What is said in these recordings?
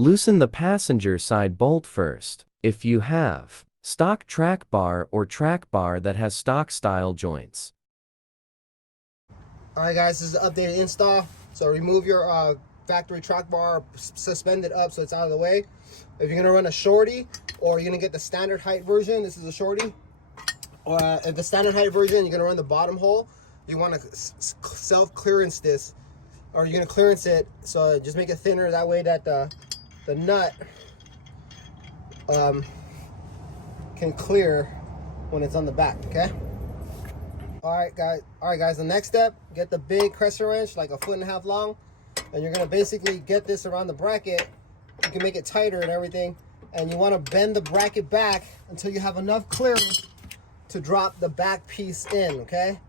Loosen the passenger side bolt first. If you have stock track bar or track bar that has stock style joints. All right, guys, this is an updated install. So remove your factory track bar, suspend it up so it's out of the way. If you're gonna run a shorty or you're gonna get the standard height version, this is a shorty. Or if the standard height version, you're gonna run the bottom hole. You want to self-clearance this, or you're gonna clearance it. So just make it thinner. That way that the nut can clear when it's on the back. Okay. All right, guys. The next step: get the big crescent wrench, like 1.5 feet long, and you're gonna basically get this around the bracket. You can make it tighter and everything, and you want to bend the bracket back until you have enough clearance to drop the back piece in. Okay.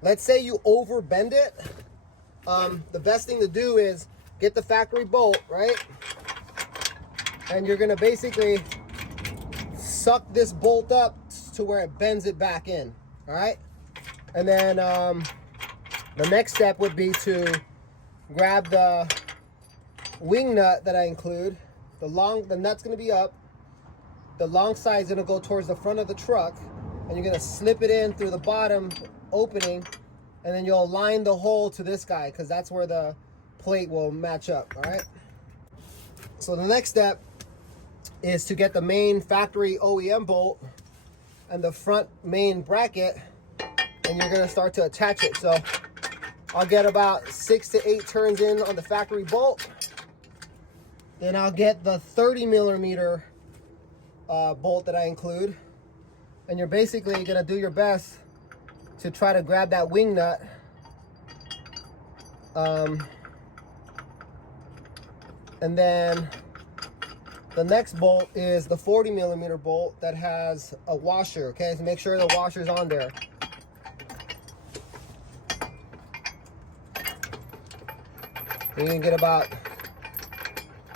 Let's say you over bend it. The best thing to do is get the factory bolt, right? And you're gonna basically suck this bolt up to where it bends it back in. All right. And then the next step would be to grab the wing nut that I include. The nut's gonna be up. The long side's gonna go towards the front of the truck, and you're gonna slip it in through the bottom opening, and then you'll align the hole to this guy because that's where the plate will match up. All right. So the next step is to get the main factory OEM bolt and the front main bracket, and you're gonna start to attach it. So I'll get about 6 to 8 turns in on the factory bolt. Then I'll get the 30mm bolt that I include, and you're basically gonna do your best to try to grab that wing nut. And then the next bolt is the 40mm bolt that has a washer. Okay, so make sure the washer's on there. You can get about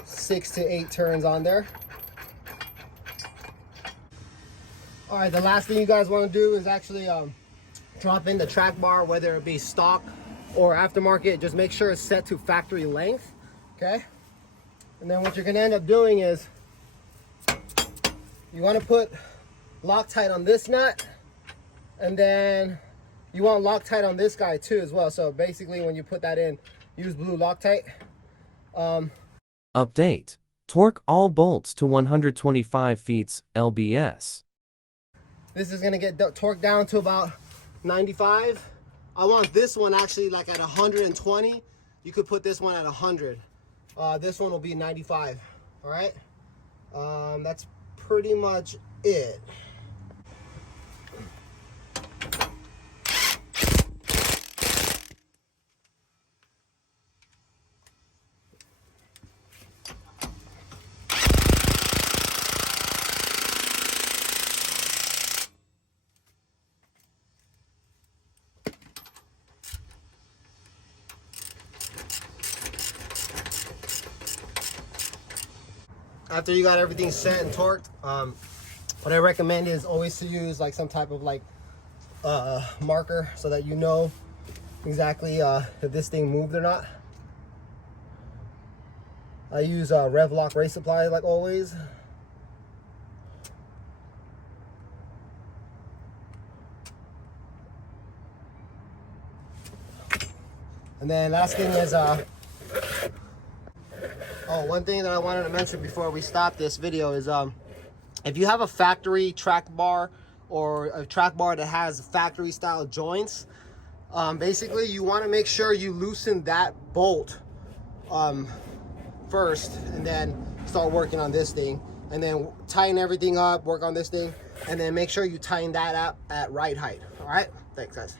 6 to 8 turns on there. All right, the last thing you guys want to do is actually drop in the track bar, whether it be stock or aftermarket. Just make sure it's set to factory length. Okay. And then what you're gonna end up doing is you want to put Loctite on this nut, and then you want Loctite on this guy too as well. So basically when you put that in, use blue Loctite. Update. Torque all bolts to 125 feet lbs. This is gonna get torqued down to about 95. I want this one actually like at 120. You could put this one at 100. This one will be 95. All right. That's pretty much it. After you got everything set and torqued, what I recommend is always to use like some type of like marker so that you know exactly if this thing moved or not. I use Revlock race supply like always. And then last thing is oh, one thing that I wanted to mention before we stop this video is if you have a factory track bar or a track bar that has factory style joints, basically you want to make sure you loosen that bolt first, and then start working on this thing, and then tighten everything up, work on this thing, and then make sure you tighten that up at right height. All right, thanks guys.